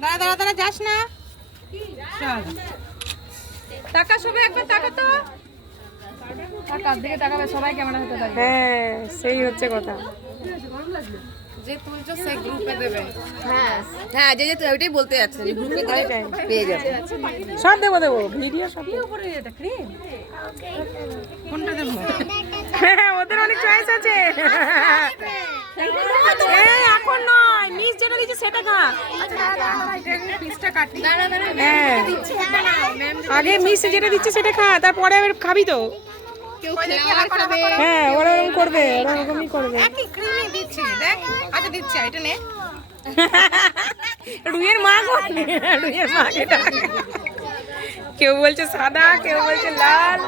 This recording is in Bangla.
দাঁড়া দাঁড়া যাস না। টাকা সবাই একবার টাকা তো টাকার দিকে তাকাবে সবাই ক্যামেরা হাতে দাঁড়িয়ে। হ্যাঁ সেই হচ্ছে কথা। যে তুলছো সেই গ্রুপে দেবে। হ্যাঁ হ্যাঁ, যে যে ওইটাই বলতে যাচ্ছে, যে গ্রুপে দিলে পেয়ে যাবে। সব দেবো দেবো ভিডিও সব। কোনটা দেবো? হ্যাঁ ওদের অনেক চয়েস আছে। এই এখন নয়, মিস যেটা দিচ্ছে সেটা খা। পিসটা কাটি। হ্যাঁ আগে মিস যেটা দিচ্ছে সেটা খা, তারপরে আবার খাবি তো। কেউ ফ্লেভার খাবে। হ্যাঁ ওরা ওরকম করবে, ওরা ওরকমই করবে। একই ক্রিমই দিচ্ছি দেখ। আচ্ছা দিচ্ছি এটা নে। রুইয়ের মা করবে, রুইয়ের মা এটা। কেউ বলছে সাদা, কেউ বলছে লাল।